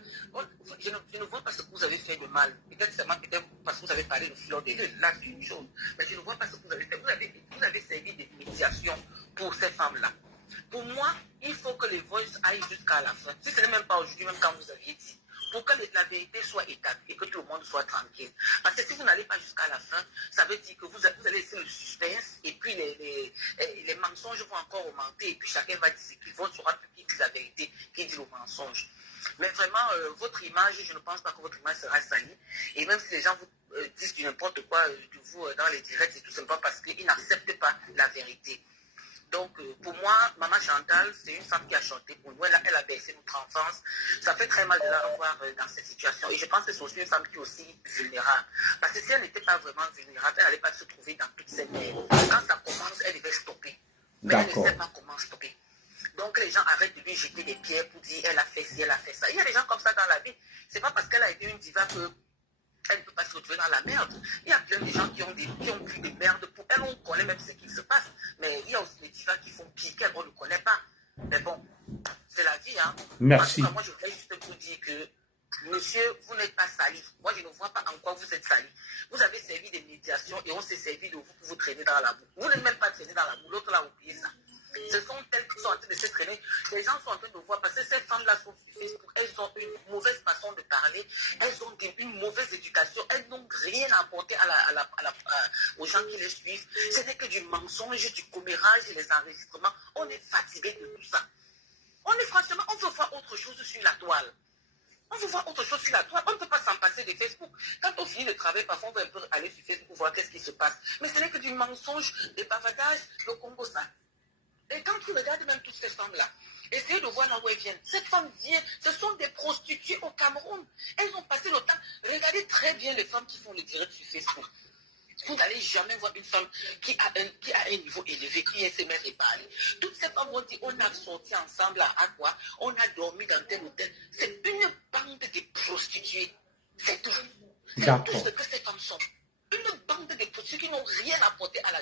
Je ne vois pas ce que vous avez fait de mal. Peut-être seulement parce que vous avez parlé de fleur de lune. Là, c'est une chose. Mais je ne vois pas ce que vous avez fait. Vous avez servi de médiation pour ces femmes-là. Pour moi, il faut que les voices aillent jusqu'à la fin. Si ce n'est même pas aujourd'hui, même quand vous aviez dit, pour que la vérité soit établie et que tout le monde soit tranquille. Parce que si vous n'allez pas jusqu'à la fin, ça veut dire que vous allez laisser le suspense et puis les mensonges vont encore augmenter et puis chacun va dire qu'il sera plus qui dit la vérité, qui dit le mensonge. Mais vraiment, votre image, je ne pense pas que votre image sera salie. Et même si les gens vous disent du n'importe quoi de vous dans les directs et tout, c'est pas parce qu'ils n'acceptent pas la vérité. Donc, pour moi, Maman Chantal, c'est une femme qui a chanté pour nous. Elle a bercé notre enfance. Ça fait très mal de la revoir dans cette situation. Et je pense que c'est aussi une femme qui est aussi vulnérable. Parce que si elle n'était pas vraiment vulnérable, elle n'allait pas se trouver dans toute cette merde. Quand ça commence, elle devait stopper. Mais elle ne sait pas comment stopper. Donc, les gens arrêtent de lui jeter des pierres pour dire elle a fait ci, elle a fait ça. Il y a des gens comme ça dans la vie. C'est pas parce qu'elle a été une diva que elle ne peut pas se retrouver dans la merde. Il y a plein de gens qui ont pris des merdes pour elle. On connaît même ce qui se passe. Mais il y a aussi des divas qui font piquer, on ne connaît pas. Mais bon, c'est la vie. Hein. Merci. Moi, je voulais juste vous dire que, monsieur, vous n'êtes pas sali. Moi, je ne vois pas en quoi vous êtes sali. Vous avez servi des médiations et on s'est servi de vous pour vous traîner dans la boue. Vous n'êtes même pas traîné dans la boue. L'autre l'a oublié ça. Ce sont elles qui sont en train de se traîner. Les gens sont en train de voir parce que ces femmes-là sont sur Facebook. Elles ont une mauvaise façon de parler. Elles ont une mauvaise éducation. Elles n'ont rien apporté aux gens qui les suivent. Ce n'est que du mensonge, du commérage, les enregistrements. On est fatigué de tout ça. Franchement, on veut voir autre chose sur la toile. On veut voir autre chose sur la toile. On ne peut pas s'en passer de Facebook. Quand on finit le travail, parfois on veut un peu aller sur Facebook pour voir qu'est-ce qui se passe. Mais ce n'est que du mensonge, des bavadages, le Congo, ça. Et quand tu regardes même toutes ces femmes-là, essayez de voir là où elles viennent. Cette femme vient, ce sont des prostituées au Cameroun. Elles ont passé le temps. Regardez très bien les femmes qui font le direct sur Facebook. Vous n'allez jamais voir une femme qui a un niveau élevé, qui est se mettre et parler. Toutes ces femmes vont dire, on a sorti ensemble à quoi? On a dormi dans tel hôtel. C'est une bande de prostituées. C'est tout. C'est tout ce que ces femmes sont. Une bande de prostituées qui n'ont rien apporté à la